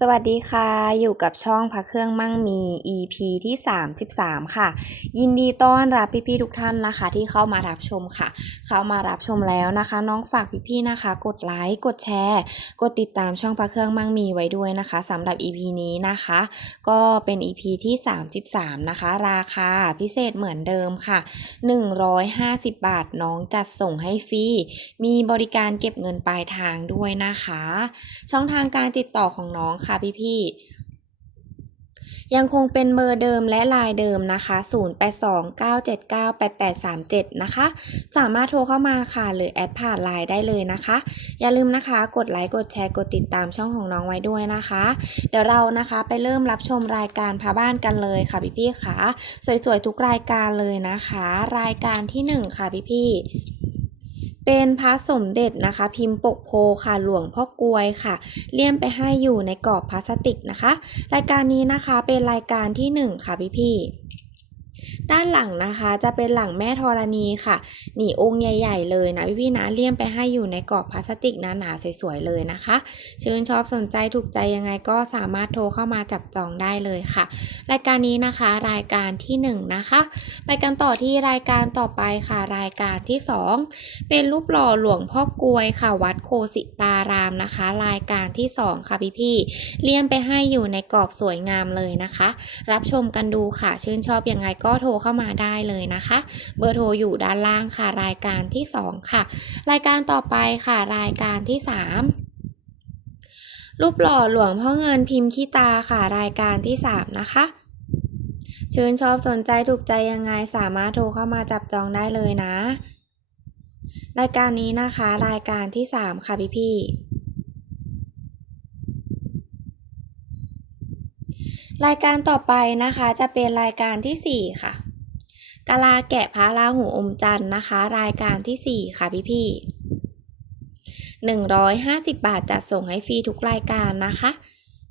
สวัสดีค่ะ อยู่กับช่องพระเครื่องมั่งมี EP ที่ 33 ค่ะ ยินดีต้อนรับพี่ๆทุกท่านนะคะ ที่เข้ามารับชมค่ะ เข้ามารับชมแล้วนะคะ น้องฝากพี่ๆนะคะ กดไลค์กดแชร์ กดติดตามช่องพระเครื่องมั่งมีไว้ด้วยนะคะสำหรับ EP นี้นะคะ ก็เป็น EP ที่ 33 นะคะ ราคาพิเศษเหมือนเดิมค่ะ 150 บาทน้องจัดส่งให้ฟรีมีบริการเก็บเงินปลายทางด้วยนะคะ ช่องทางการติดต่อของน้องค่ะพี่ๆ ยังคงเป็นเบอร์เดิมและลน์เดิมนะคะ 0829798837 นะคะ สามารถโทรเข้ามาค่ะ หรือแอดผ่านไลน์ได้เลยนะคะ อย่าลืมนะคะ กดไลค์ กดแชร์ กดติดตามช่องของน้องไว้ด้วยนะคะ เดี๋ยวเรานะคะไปเริ่มรับชมรายการพาบ้านกันเลยค่ะพี่ๆค่ะ สวยๆทุกรายการเลยนะคะ รายการที่หนึ่งค่ะพี่ๆ เป็นพระสมเด็จนะคะ พิมพ์ปกโพค่ะหลวงพ่อกลวยค่ะ เลี่ยมไปให้อยู่ในกรอบพลาสติกนะคะ รายการนี้นะคะเป็นรายการที่หนึ่งค่ะพี่ ด้านหลังนะคะจะเป็นหลังแม่ธรณีค่ะนี่องค์ใหญ่ ๆ เลยนะพี่ๆนะเลี่ยมไปให้อยู่ในกรอบพลาสติกหนาๆสวยๆเลยนะคะ ชื่นชอบสนใจถูกใจยังไงก็สามารถโทรเข้ามาจับจองได้เลยค่ะ รายการนี้นะคะรายการที่หนึ่งนะคะ ไปกันต่อที่รายการต่อไปค่ะรายการที่สองเป็นรูปหล่อหลวงพ่อกลวยค่ะวัดโคสิตารามนะคะ รายการที่สองค่ะพี่ๆเลี่ยมไปให้อยู่ในกรอบสวยงามเลยนะคะ รับชมกันดูค่ะ ชื่นชอบยังไงก็โทรเข้ามาได้เลยนะคะ เบอร์โทรอยู่ด้านล่างค่ะ รายการที่ 2 ค่ะ รายการต่อไปค่ะ รายการที่ 3รูปหล่อหลวงพ่อเงินพิมพ์ขี้ตาค่ะรายการที่ 3 นะคะชื่นชอบสนใจถูกใจยังไงสามารถโทรเข้ามาจับจองได้เลยนะ รายการนี้นะคะ รายการที่ 3 ค่ะพี่พี่รายการต่อไปนะคะจะเป็นรายการที่ 4 ค่ะ กะลาแกะพระราหูอมจันทร์นะคะ รายการที่ 4 ค่ะพี่พี่หนึ่งร้อยห้าสิบบาทจัดส่งให้ฟรีทุกรายการนะคะ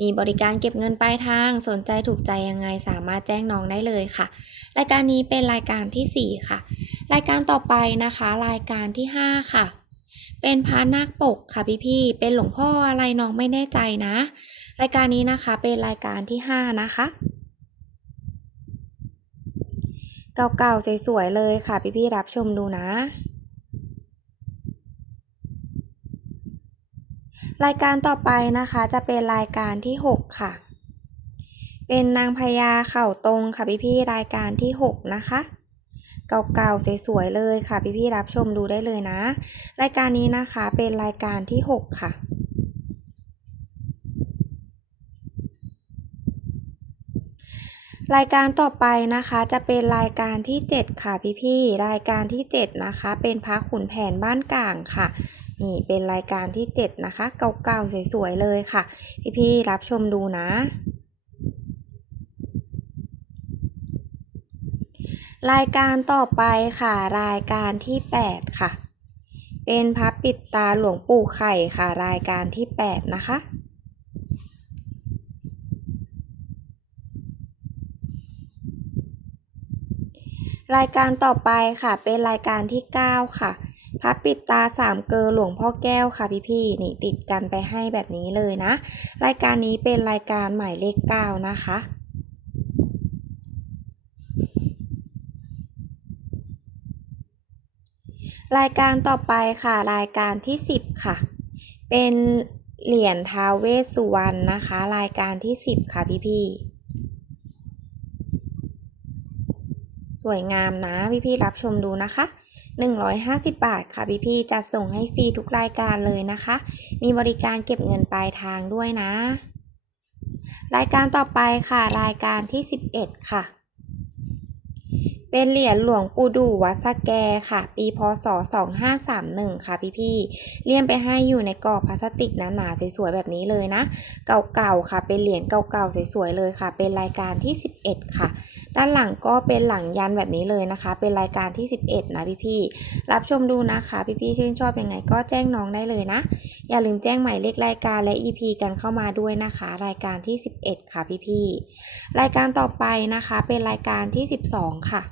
มีบริการเก็บเงินปลายทาง สนใจถูกใจยังไงสามารถแจ้งน้องได้เลยค่ะ รายการนี้เป็นรายการที่ 4 ค่ะ รายการต่อไปนะคะ รายการที่ 5 ค่ะ เป็นพระนาคปกค่ะพี่พี่เป็นหลวงพ่ออะไรน้องไม่แน่ใจนะ รายการนี้นะคะเป็นรายการที่ 5 นะคะ เก่าๆสวยๆเลยค่ะ พี่ๆรับชมดูนะ รายการต่อไปนะคะจะเป็นรายการที่ 6 ค่ะ เป็นนางพญาเข่าตรงค่ะพี่ๆรายการที่ 6 นะคะเก่าๆสวยๆเลยค่ะ พี่ๆรับชมดูได้เลยนะ รายการนี้นะคะเป็นรายการที่ 6 ค่ะ รายการต่อไปนะคะจะเป็นรายการที่ 7 ค่ะพี่ๆรายการที่ 7 นะคะ เป็นพระขุนแผนบ้านกลางค่ะนี่เป็นรายการที่ 7 นะคะ เก่าๆสวยๆเลยค่ะ พี่ๆรับชมดูนะ รายการต่อไปค่ะ รายการที่ 8 ค่ะ เป็นพระปิดตาหลวงปู่ไข่ค่ะ รายการที่ 8 นะคะ รายการต่อไปค่ะ เป็นรายการที่ 9 ค่ะพระปิดตาสามเกลอหลวงพ่อแก้วค่ะพี่ๆนี่ติดกันไปให้แบบนี้เลยนะ รายการนี้เป็นรายการหมายเลข 9 นะคะรายการต่อไปค่ะรายการที่ 10 ค่ะ เป็นเหรียญท้าเวสสุวรรณนะคะ รายการที่ 10 ค่ะพี่ๆ วยงามนะพี่ๆรับชมดูนะคะ 150 บาทค่ะพี่ๆจัดส่งให้ฟรีทุกรายการเลยนะคะ มีบริการเก็บเงินปลายทางด้วยนะ รายการต่อไปค่ะ รายการที่ 11 ค่ะ เป็นเหรียญหลวงปู่ดูวัดสะแกค่ะ ปีพศ 2531 ค่ะพี่ๆเลี่ยมไปให้อยู่ในกรอบพลาสติกหนาๆสวยๆแบบนี้เลยนะ เก่าๆค่ะ เป็นเหรียญเก่าๆสวยๆเลยค่ะ เป็นรายการที่ 11 ค่ะ ด้านหลังก็เป็นหลังยันแบบนี้เลยนะคะ เป็นรายการที่ 11 นะพี่ๆรับชมดูนะคะพี่ๆชื่นชอบยังไงก็แจ้งน้องได้เลยนะ อย่าลืมแจ้งหมายเลขรายการและ EP กันเข้ามาด้วยนะคะ รายการที่ 11 ค่ะพี่ๆรายการต่อไปนะคะ เป็นรายการที่ 12 ค่ะ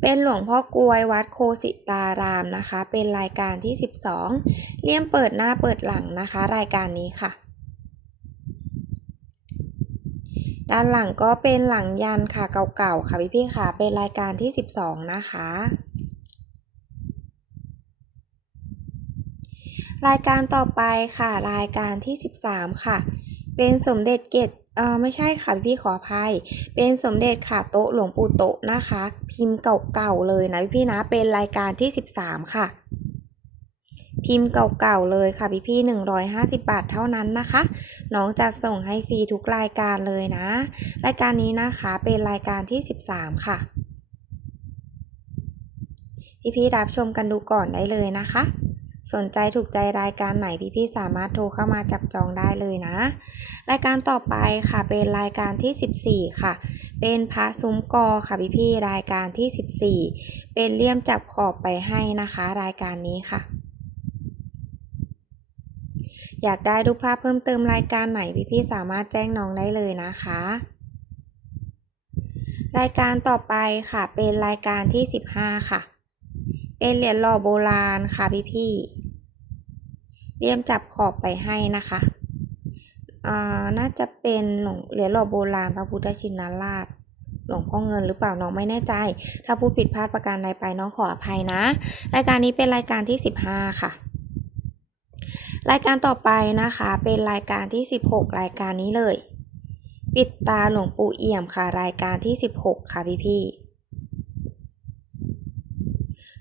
เป็นหลวงพ่อกวยวัดโคสิตารามนะคะ เป็นรายการที่ 12 เลี่ยมเปิดหน้าเปิดหลังนะคะ รายการนี้ค่ะ ด้านหลังก็เป็นหลังยันค่ะเก่าๆค่ะพี่พี่ค่ะ เป็นรายการที่ 12 นะคะรายการต่อไปค่ะ รายการที่ 13 ค่ะ เป็นสมเด็จเกต เออไม่ใช่ค่ะพี่ๆขออภัย เป็นสมเด็จค่ะโต๊ะหลวงปู่โต๊ะนะคะ พิมพ์เก่าๆเลยนะพี่ๆนะเป็นรายการที่ 13 ค่ะ พิมพ์เก่าๆเลยค่ะพี่พี่150 บาทเท่านั้นนะคะ น้องจะส่งให้ฟรีทุกรายการเลยนะ รายการนี้นะคะเป็นรายการที่ 13 ค่ะพี่พี่ๆรับชมกันดูก่อนได้เลยนะคะ สนใจถูกใจรายการไหนพี่พี่ๆสามารถโทรเข้ามาจับจองได้เลยนะ รายการต่อไปค่ะเป็นรายการที่ 14 ค่ะ เป็นพระซุ้มกอค่ะพี่พี่ๆรายการที่ 14 เป็นเลี่ยมจับขอบไปให้นะคะ รายการนี้ค่ะ อยากได้รูปภาพเพิ่มเติมรายการไหนพี่ๆสามารถแจ้งน้องได้เลยนะคะรายการต่อไปค่ะเป็นรายการที่ 15 ค่ะ เป็นเหรียญหล่อโบราณค่ะพี่ๆเลี่ยมจับขอบไปให้นะคะอ่าน่าจะเป็นหลวงเหรียญหล่อโบราณพระพุทธชินราชหลวงพ่อเงินหรือเปล่าน้องไม่แน่ใจ ถ้าพูดผิดพลาดประการใดไปน้องขออภัยนะ รายการนี้เป็นรายการที่ 15 ค่ะ รายการต่อไปนะคะ เป็นรายการที่ 16 รายการนี้เลย ปิดตาหลวงปู่เอี่ยมค่ะ รายการที่ 16 ค่ะพี่พี่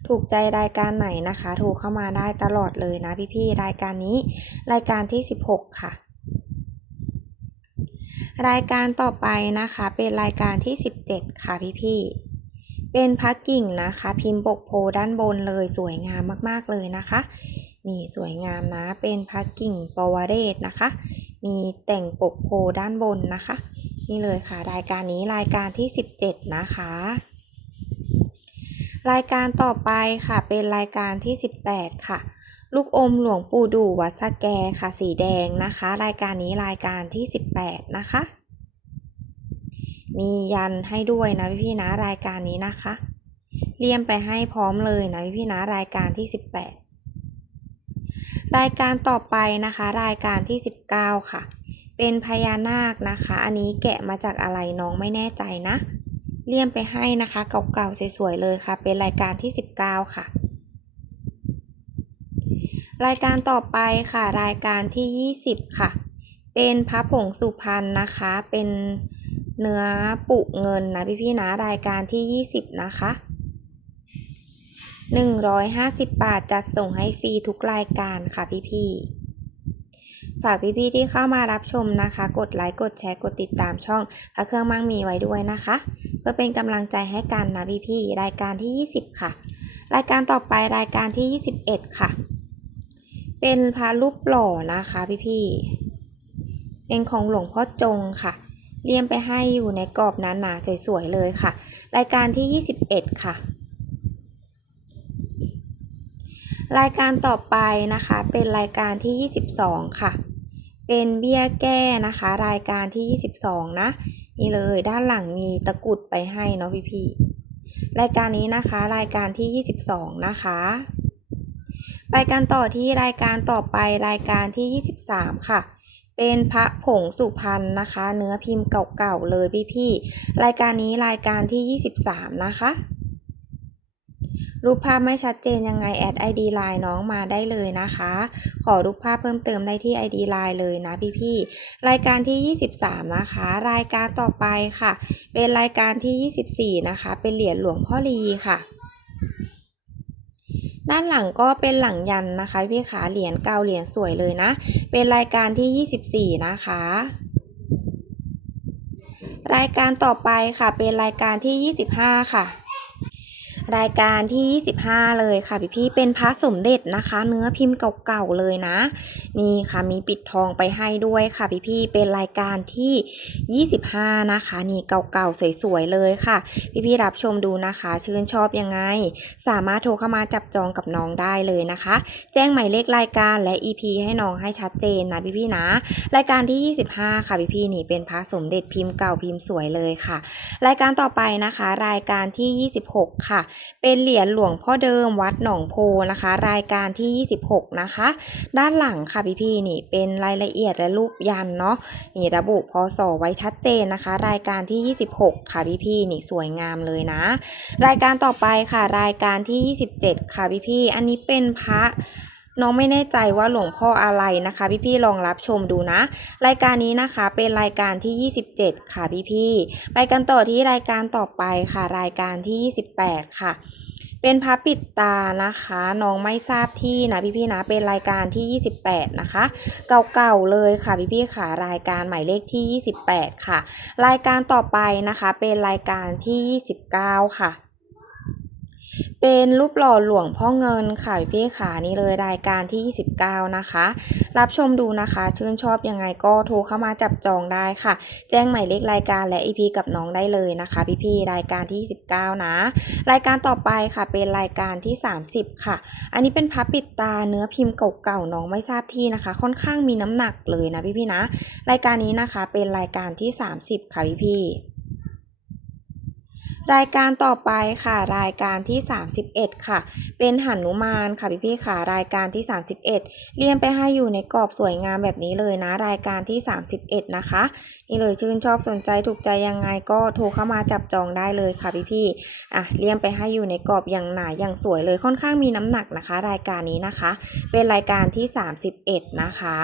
ถูกใจรายการไหนนะคะโทรเข้ามาได้ตลอดเลยนะพี่พี่ๆรายการนี้รายการที่ 16 ค่ะ รายการต่อไปนะคะ เป็นรายการที่ 17 ค่ะพี่พี่ๆเป็นพักกิ่งนะคะ พิมพ์ปกโพด้านบนเลยสวยงามมากๆเลยนะคะ นี่สวยงามนะเป็นพักกิ่งปวเรศนะคะ มีแต่งปกโพด้านบนนะคะ นี่เลยค่ะรายการนี้รายการที่ 17 นะคะ รายการต่อไปค่ะ เป็นรายการที่ 18 ค่ะ ลูกอมหลวงปู่ดู่วัดสะแกค่ะ สีแดงนะคะ รายการนี้รายการที่ 18 นะคะ มียันให้ด้วยนะพี่ๆนะรายการนี้นะคะ เลี่ยมไปให้พร้อมเลยนะพี่ๆนะรายการที่ 18 รายการต่อไปนะคะ รายการที่ 19 ค่ะ เป็นพญานาคนะคะ อันนี้แกะมาจากอะไรน้องไม่แน่ใจนะ เลี่ยมไปให้นะคะ เก่าๆสวยๆเลยค่ะ เป็นรายการที่ 19 ค่ะ รายการต่อไปค่ะ รายการที่ 20 ค่ะ เป็นพระผงสุพรรณนะคะ เป็นเนื้อปุเงินนะพี่ๆนะรายการที่ 20 นะคะ150 บาทจัดส่งให้ฟรีทุกรายการค่ะพี่ๆ ฝากพี่ๆที่เข้ามารับชมนะคะ กดไลค์กดแชร์กดติดตามช่องพระเครื่องมั่งมีไว้ด้วยนะคะ เพื่อเป็นกำลังใจให้กันนะพี่ๆรายการที่ 20 ค่ะ รายการต่อไปรายการที่ 21 ค่ะ เป็นพระรูปหล่อนะคะพี่ๆเป็นของหลวงพ่อจงค่ะเลี่ยมไปให้อยู่ในกรอบหนาๆสวยๆเลยค่ะ รายการที่ 21 ค่ะ รายการต่อไปนะคะเป็นรายการที่ 22 ค่ะ เป็นเบี้ยแก้นะคะ รายการที่ 22 นะ นี่เลยด้านหลังมีตะกุดไปให้เนาะพี่ๆรายการนี้นะคะ รายการที่ 22 นะคะไปกันต่อที่รายการต่อไปรายการที่ 23 ค่ะ เป็นพระผงสุพรรณนะคะ เนื้อพิมพ์เก่าๆเลยพี่ๆรายการนี้รายการที่ 23 นะคะ รูปภาพไม่ชัดเจนยังไงแอด ID Line น้องมาได้เลยนะคะ ขอรูปภาพเพิ่มเติมได้ที่ ID Line เลยนะพี่ๆรายการที่ 23 นะคะ รายการต่อไปค่ะ เป็นรายการที่ 24 นะคะ เป็นเหรียญหลวงพ่อลีค่ะด้านหลังก็เป็นหลังยันนะคะพี่ขาเหรียญเก่าเหรียญสวยเลยนะ เป็นรายการที่ 24 นะคะ รายการต่อไปค่ะเป็นรายการที่ 25 ค่ะ รายการที่ 25 เลยค่ะพี่พี่เป็นพระสมเด็จนะคะ เนื้อพิมพ์เก่าๆเลยนะ นี่ค่ะมีปิดทองไปให้ด้วยค่ะพี่พี่เป็นรายการที่ 25 นะคะ นี่เก่าๆสวยๆเลยค่ะ พี่พี่รับชมดูนะคะ ชื่นชอบยังไง สามารถโทรเข้ามาจับจองกับน้องได้เลยนะคะ แจ้งหมายเลขรายการและ EP ให้น้องให้ชัดเจนนะพี่พี่นะ รายการที่ 25 ค่ะพี่พี่นี่เป็นพระสมเด็จพิมพ์เก่าพิมพ์สวยเลยค่ะ รายการต่อไปนะคะ รายการที่ 26 ค่ะเป็นเหรียญหลวงพ่อเดิมวัดหนองโพนะคะ รายการที่ 26 นะคะ ด้านหลังค่ะพี่พี่นี่เป็นรายละเอียดและรูปยันเนาะนี่ระบุพศไว้ชัดเจนนะคะ รายการที่ 26 ค่ะพี่พี่นี่สวยงามเลยนะ รายการต่อไปค่ะ รายการที่ 27 ค่ะพี่พี่อันนี้เป็นพระ น้องไม่แน่ใจว่าหลวงพ่ออะไรนะคะ พี่ๆลองรับชมดูนะ รายการนี้นะคะเป็นรายการที่ 27 ค่ะพี่ๆไปกันต่อที่รายการต่อไปค่ะ รายการที่ 28 ค่ะเป็นพระปิดตานะคะน้องไม่ทราบที่นะพี่ๆนะเป็นรายการที่ 28 นะคะ เก่าๆเลยค่ะพี่ๆค่ะรายการหมายเลขที่ 28 ค่ะ รายการต่อไปนะคะเป็นรายการที่ 29 ค่ะ เป็นรูปหล่อหลวงพ่อเงินค่ะพี่ขานี่เลยรายการที่ 29 นะคะ รับชมดูนะคะ ชื่นชอบยังไงก็โทรเข้ามาจับจองได้ค่ะ แจ้งหมายเลขรายการและ EP กับน้องได้เลยนะคะ พี่ๆรายการที่ 29 นะ รายการต่อไปค่ะเป็นรายการที่ 30 ค่ะ อันนี้เป็นพับปิดตาเนื้อพิมพ์เก่าๆน้องไม่ทราบที่นะคะ ค่อนข้างมีน้ำหนักเลยนะพี่ๆนะ รายการนี้นะคะเป็นรายการที่ 30 ค่ะพี่ๆ รายการต่อไปค่ะ รายการที่ 31 ค่ะ เป็นหันุมานค่ะพี่พี่ค่ะรายการที่ 31 เรียงไปให้อยู่ในกรอบสวยงามแบบนี้เลยนะ รายการที่ 31 นะคะ นี่เลยชื่นชอบสนใจถูกใจยังไงก็โทรเข้ามาจับจองได้เลยค่ะพี่พี่อะเรียงไปให้อยู่ในกรอบอย่างหนาอย่างสวยเลยค่อนข้างมีน้ำหนักนะคะ รายการนี้นะคะ เป็นรายการที่ 31 นะคะ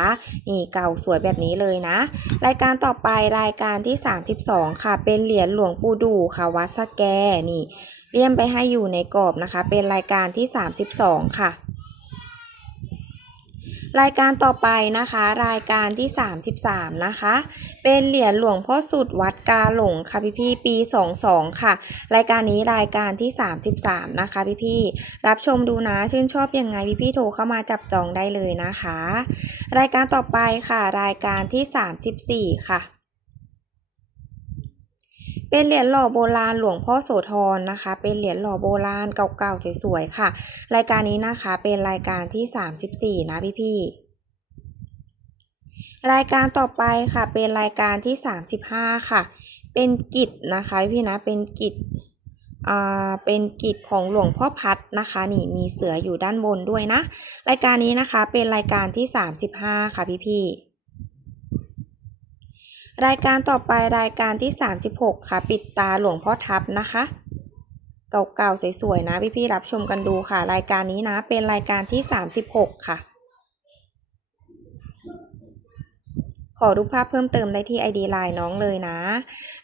นี่เก่าสวยแบบนี้เลยนะ รายการต่อไปรายการที่ 32 ค่ะ เป็นเหรียญหลวงปู่ดูค่ะวัดสแกนี่เลี่ยมไปให้อยู่ในกรอบนะคะ เป็นรายการที่ 32 ค่ะ รายการต่อไปนะคะ รายการที่ 33 นะคะ เป็นเหรียญหลวงพ่อสุดวัดกาหลงค่ะพี่พี่ปี 22 ค่ะ รายการนี้รายการที่ 33 นะคะพี่พี่รับชมดูนะชื่นชอบยังไงพี่พี่โทรเข้ามาจับจองได้เลยนะคะ รายการต่อไปค่ะ รายการที่ 34 ค่ะ เป็นเหรียญหล่อโบราณหลวงพ่อโสธรนะคะ เป็นเหรียญหล่อโบราณเก่าๆสวยๆค่ะ รายการนี้นะคะเป็นรายการที่ 34 นะพี่ๆรายการต่อไปค่ะเป็นรายการที่ 35 ค่ะ เป็นกิจนะคะพี่นะเป็นกิจอ่าเป็นกิจของหลวงพ่อพัดนะคะนี่มีเสืออยู่ด้านบนด้วยนะ รายการนี้นะคะเป็นรายการที่ 35 ค่ะพี่ๆ รายการต่อไปรายการที่ 36 ค่ะ ปิดตาหลวงพ่อทับนะคะ เก่าๆสวยๆนะพี่ๆรับชมกันดูค่ะ รายการนี้นะเป็นรายการที่ 36 ค่ะ ขอรูปภาพเพิ่มเติมได้ที่ ID Line น้องเลยนะ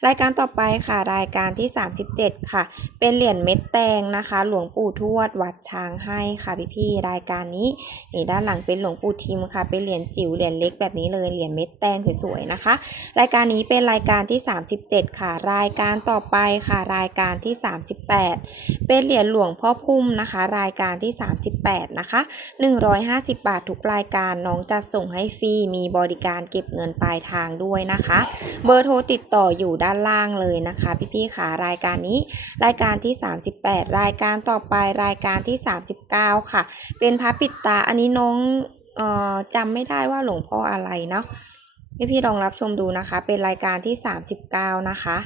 รายการต่อไปค่ะ รายการที่ 37 ค่ะ เป็นเหรียญเม็ดแตงนะคะ หลวงปู่ทวดวัดช้างให้ค่ะพี่ๆรายการนี้นี่ด้านหลังเป็นหลวงปู่ทิมค่ะ เป็นเหรียญจิ๋วเหรียญเล็กแบบนี้เลยเหรียญเม็ดแตงสวยๆนะคะ รายการนี้เป็นรายการที่ 37 ค่ะ รายการต่อไปค่ะ รายการที่ 38 เป็นเหรียญหลวงพ่อพุ่มนะคะ รายการที่ 38 นะคะ 150 บาททุกรายการน้องจะส่งให้ฟรีมีบริการเก็บเงินปลายทางด้วยนะคะ เบอร์โทรติดต่ออยู่ด้านล่างเลยนะคะ พี่ๆค่ะรายการนี้ รายการที่ 38 รายการต่อไปรายการที่ 39 ค่ะ เป็นพระปิดตาอันนี้น้องเอ่อจำไม่ได้ว่าหลวงพ่ออะไรเนาะพี่ๆลองรับชมดูนะคะ เป็นรายการที่ 39 นะคะ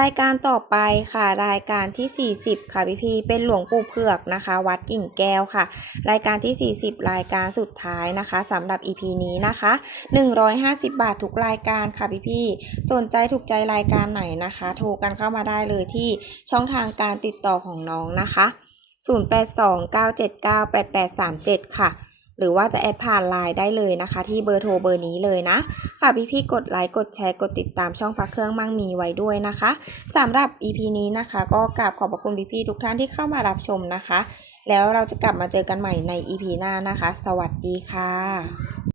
รายการต่อไปค่ะ รายการที่ 40 ค่ะพี่พีเป็นหลวงปู่เผือกนะคะ วัดกิ่งแก้วค่ะ รายการที่ 40 รายการสุดท้ายนะคะสำหรับ EP นี้นะคะ 150 บาททุกรายการค่ะพี่พี่สนใจถูกใจรายการไหนนะคะ โทรกันเข้ามาได้เลยที่ช่องทางการติดต่อของน้องนะคะ 0829798837 ค่ะ หรือว่าจะแอดผ่านไลน์ได้เลยนะคะ ที่เบอร์โทรเบอร์นี้เลยนะ ฝากพี่ๆกดไลค์กดแชร์กดติดตามช่องพักเครื่องมั่งมีไว้ด้วยนะคะสำหรับ EP นี้นะคะ ก็กราบขอบพระคุณพี่ๆทุกท่านที่เข้ามารับชมนะคะ แล้วเราจะกลับมาเจอกันใหม่ใน EP หน้านะคะ สวัสดีค่ะ